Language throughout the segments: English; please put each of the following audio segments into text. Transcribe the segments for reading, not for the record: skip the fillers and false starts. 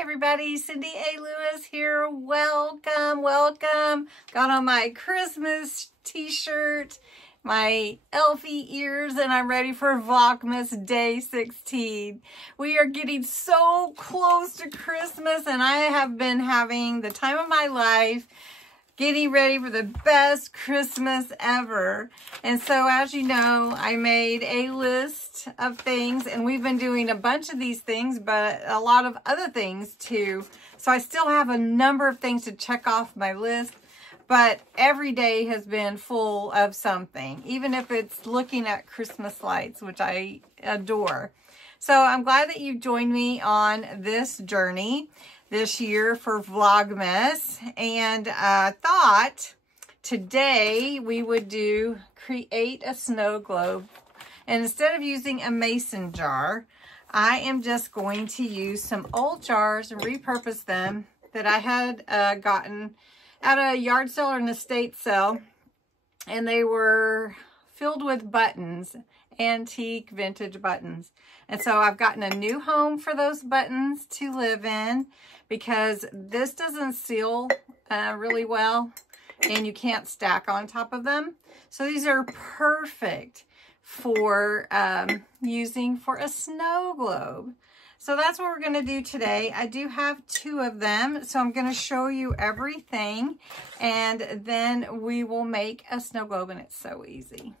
everybody, Cindy A. Lewis here. Welcome, welcome. Got on my Christmas t-shirt, my elfie ears, and I'm ready for Vlogmas Day 16. We are getting so close to Christmas, and I have been having the time of my life getting ready for the best Christmas ever. And so, as you know, I made a list of things, and we've been doing a bunch of these things, but a lot of other things too. So I still have a number of things to check off my list, but every day has been full of something, even if it's looking at Christmas lights, which I adore. So I'm glad that you've joined me on this journey this year for Vlogmas, and I thought today we would create a snow globe. And instead of using a mason jar, I am just going to use some old jars and repurpose them that I had gotten at a yard sale or an estate sale, and they were filled with buttons, antique vintage buttons. And so I've gotten a new home for those buttons to live in, because this doesn't seal really well and you can't stack on top of them. So these are perfect for using for a snow globe. So that's what we're going to do today. I do have 2 of them, so I'm going to show you everything, and then we will make a snow globe, and it's so easy.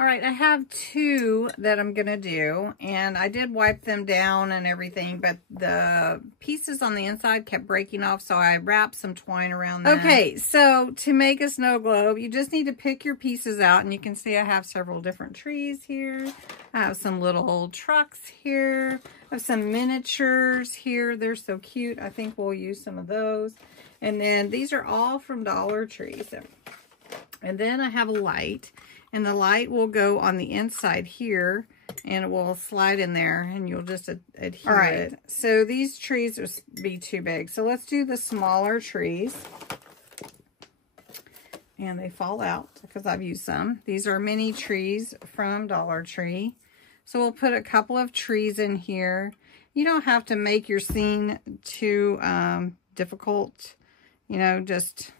All right, I have 2 that I'm going to do, and I did wipe them down and everything, but the pieces on the inside kept breaking off, so I wrapped some twine around them. Okay, so to make a snow globe, you just need to pick your pieces out, and you can see I have several different trees here. I have some little old trucks here. I have some miniatures here. They're so cute. I think we'll use some of those. And then these are all from Dollar Tree. And then I have a light. And the light will go on the inside here, and it will slide in there, and you'll just adhere All right. it. So these trees will be too big. So let's do the smaller trees. And they fall out because I've used some. These are mini trees from Dollar Tree. So we'll put a couple of trees in here. You don't have to make your scene too difficult. You know, just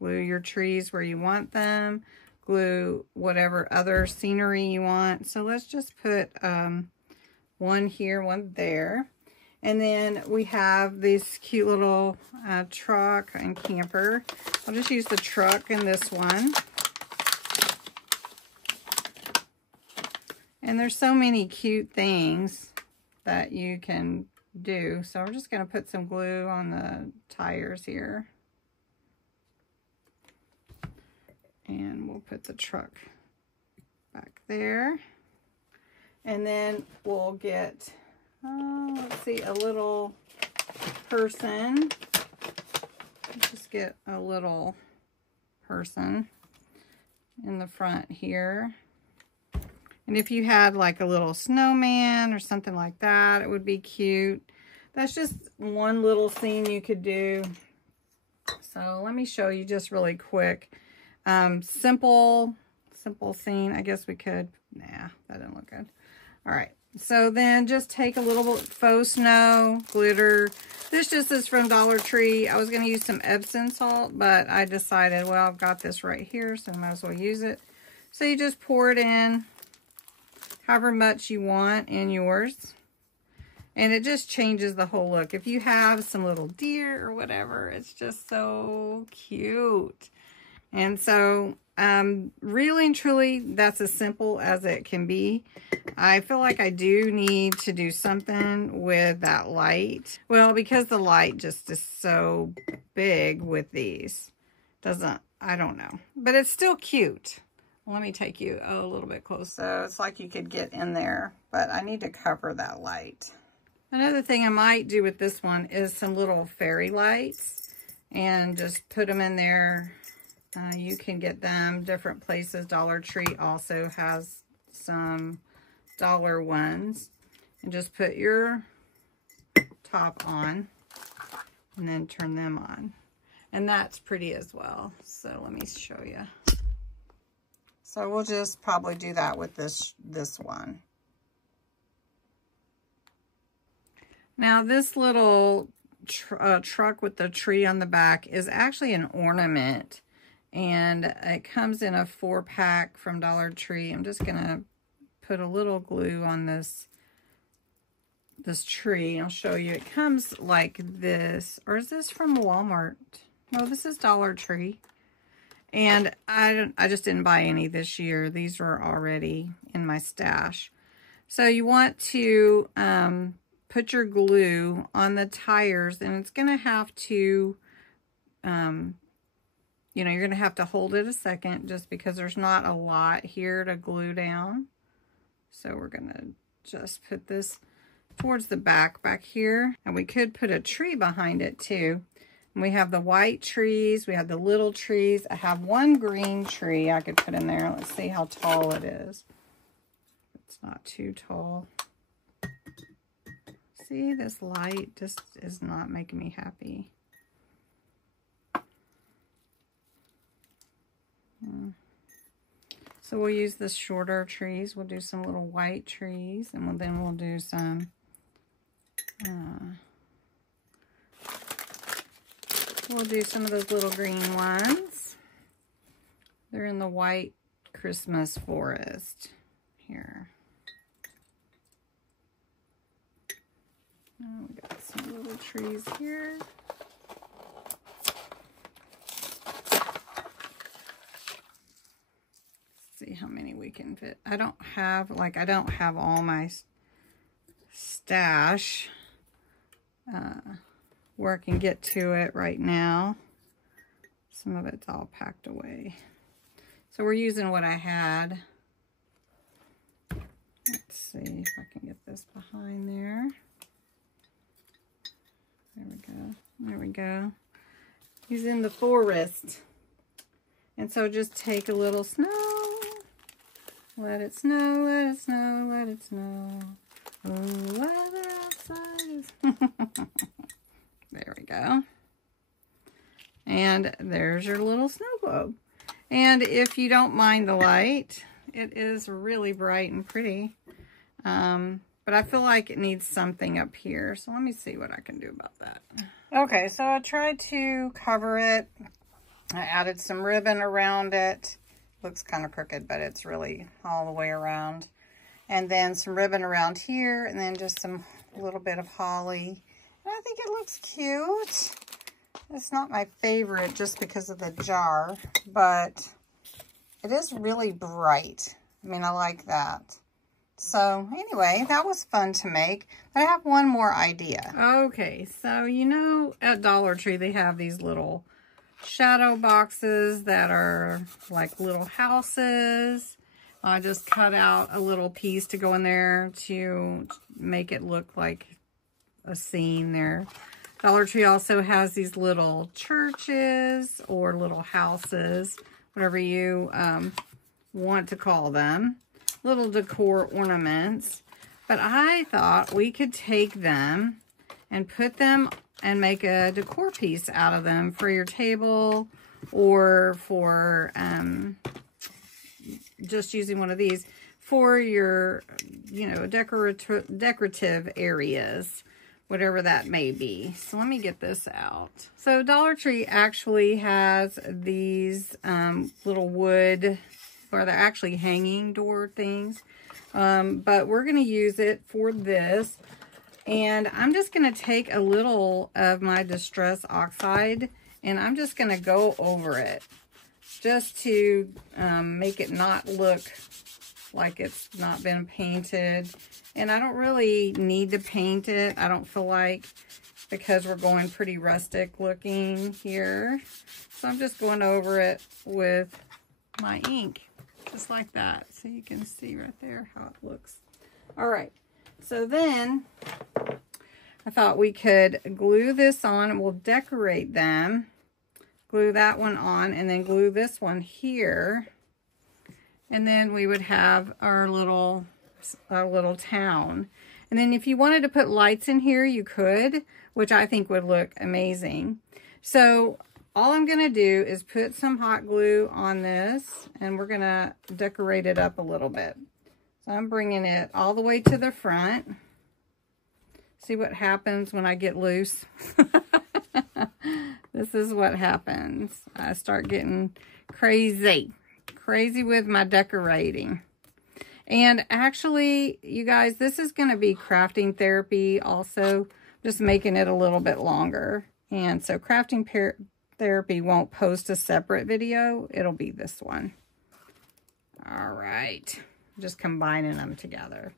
glue your trees where you want them. Glue whatever other scenery you want. So let's just put one here, one there. And then we have this cute little truck and camper. I'll just use the truck in this one. And there's so many cute things that you can do. So we're just going to put some glue on the tires here. And we'll put the truck back there. And then we'll get, let's see, a little person. Let's just get a little person in the front here. And if you had like a little snowman or something like that, it would be cute. That's just one little scene you could do. So let me show you just really quick. Simple scene. I guess we could. Nah, that didn't look good. All right. So then just take a little faux snow glitter. This just is from Dollar Tree. I was going to use some Epsom salt, but I decided, well, I've got this right here, so I might as well use it. So you just pour it in however much you want in yours. And it just changes the whole look. If you have some little deer or whatever, it's just so cute. And so, really and truly, that's as simple as it can be. I feel like I do need to do something with that light. Well, because the light just is so big with these. I don't know. But it's still cute. Let me take you a little bit closer. So it's like you could get in there, but I need to cover that light. Another thing I might do with this one is some little fairy lights and just put them in there. You can get them different places. Dollar Tree also has some dollar ones. And just put your top on and then turn them on. And that's pretty as well. So let me show you. So we'll just probably do that with this one. Now this little truck with the tree on the back is actually an ornament, and it comes in a 4-pack from Dollar Tree. I'm just gonna put a little glue on this tree. I'll show you. It comes like this, or is this from Walmart? No, this is Dollar Tree. And I just didn't buy any this year. These were already in my stash. So you want to put your glue on the tires, and it's going to have to, you know, you're going to have to hold it a second just because there's not a lot here to glue down. So we're going to just put this towards the back here. And we could put a tree behind it too. And we have the white trees, we have the little trees. I have one green tree I could put in there. Let's see how tall it is. It's not too tall. See, this light just is not making me happy. So we'll use the shorter trees. We'll do some little white trees, and then we'll do some we'll do some of those little green ones. They're in the white Christmas forest here. Oh, we got some little trees here. Let's see how many we can fit. I don't have all my stash where I can get to it right now. Some of it's all packed away. So we're using what I had. Let's see if I can get this behind there. There we go. There we go. He's in the forest. And so just take a little snow. Let it snow, let it snow, let it snow. Oh, weather outside. There we go. And there's your little snow globe. And if you don't mind the light, it is really bright and pretty. But I feel like it needs something up here. So let me see what I can do about that. Okay, so I tried to cover it. I added some ribbon around it. Looks kind of crooked, but it's really all the way around. And then some ribbon around here, and then just a little bit of holly. And I think it looks cute. It's not my favorite just because of the jar, but it is really bright. I mean, I like that. So anyway, that was fun to make. But I have one more idea. Okay, so you know at Dollar Tree they have these little shadow boxes that are like little houses. I just cut out a little piece to go in there to make it look like a scene there. Dollar Tree also has these little churches or little houses, whatever you want to call them. Little decor ornaments. But I thought we could take them and put them and make a decor piece out of them for your table, or for just using one of these for your, you know, decorative areas, whatever that may be. So let me get this out. So Dollar Tree actually has these little wood, or they're actually hanging door things. But we're going to use it for this. And I'm just going to take a little of my Distress Oxide, and I'm just going to go over it just to make it not look like it's not been painted. And I don't really need to paint it, I don't feel like, because we're going pretty rustic looking here. So I'm just going over it with my ink, just like that. So you can see right there how it looks. All right. So then I thought we could glue this on, and we'll decorate them. Glue that one on, and then glue this one here. And then we would have our little town. And then if you wanted to put lights in here, you could, which I think would look amazing. So all I'm going to do is put some hot glue on this, and we're going to decorate it up a little bit. So I'm bringing it all the way to the front. See what happens when I get loose? This is what happens. I start getting crazy with my decorating. And actually, you guys, this is going to be crafting therapy also, just making it a little bit longer. And so crafting therapy won't post a separate video. It'll be this one. All right. Just combining them together.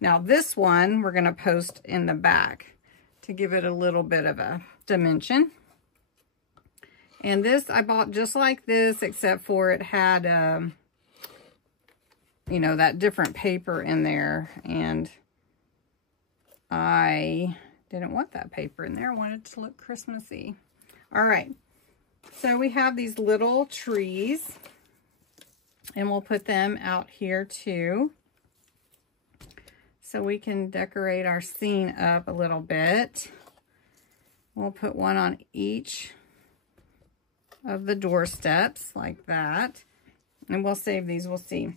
Now this one we're going to post in the back to give it a little bit of a dimension. And this I bought just like this, except for it had, you know, that different paper in there. And I didn't want that paper in there. I wanted it to look Christmassy. All right. So we have these little trees. And we'll put them out here too. So we can decorate our scene up a little bit. We'll put one on each of the doorsteps like that. And we'll save these. We'll see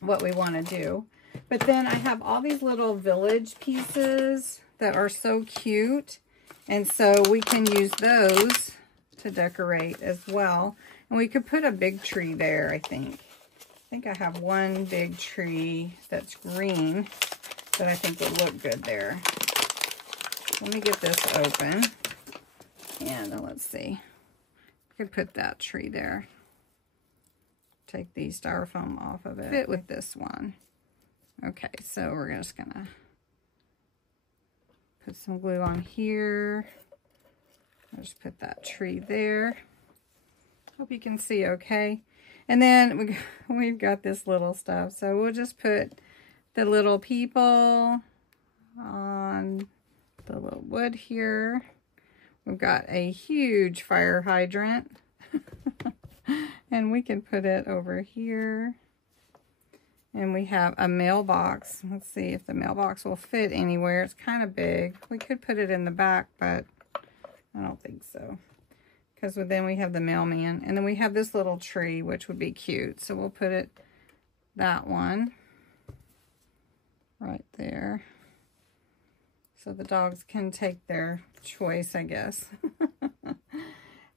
what we want to do. But then I have all these little village pieces that are so cute. And so we can use those to decorate as well. And we could put a big tree there, I think. I think I have one big tree that's green that I think would look good there. Let me get this open. And let's see. I could put that tree there. Take the styrofoam off of it. Fit with this one. Okay, so we're just gonna put some glue on here. I'll just put that tree there. Hope you can see okay. And then we've got this little stuff. So we'll just put the little people on the little wood here. We've got a huge fire hydrant. And we can put it over here. And we have a mailbox. Let's see if the mailbox will fit anywhere. It's kind of big. We could put it in the back, but I don't think so. Because then we have the mailman. And then we have this little tree, which would be cute. So we'll put it, that one, right there. So the dogs can take their choice, I guess.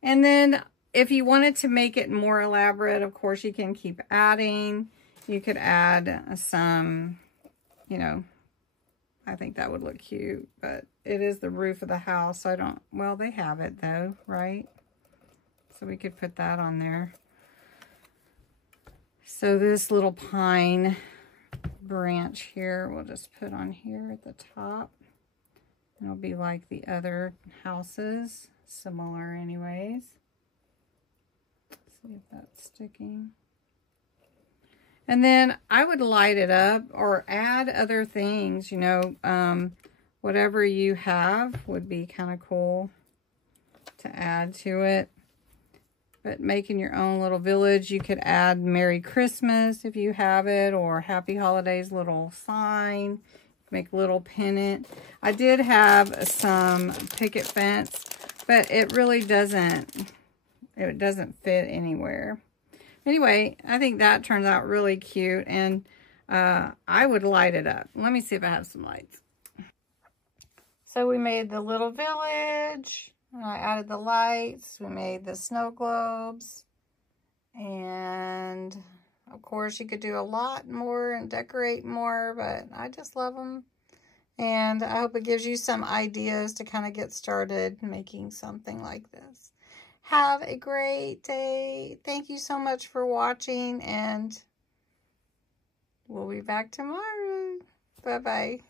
And then if you wanted to make it more elaborate, of course, you can keep adding. You could add some, you know, I think that would look cute. But it is the roof of the house. So I don't, well, they have it though, right? So we could put that on there. So this little pine branch here, we'll just put on here at the top. It'll be like the other houses, similar anyways. Let's see if that's sticking. And then I would light it up or add other things, you know, whatever you have would be kind of cool to add to it. But making your own little village, you could add Merry Christmas if you have it, or Happy Holidays little sign. Make a little pennant. I did have some picket fence, but it really doesn't fit anywhere. Anyway, I think that turns out really cute, and I would light it up. Let me see if I have some lights. So we made the little village. I added the lights. We made the snow globes. And of course, you could do a lot more and decorate more, but I just love them. And I hope it gives you some ideas to kind of get started making something like this. Have a great day. Thank you so much for watching, and we'll be back tomorrow. Bye-bye.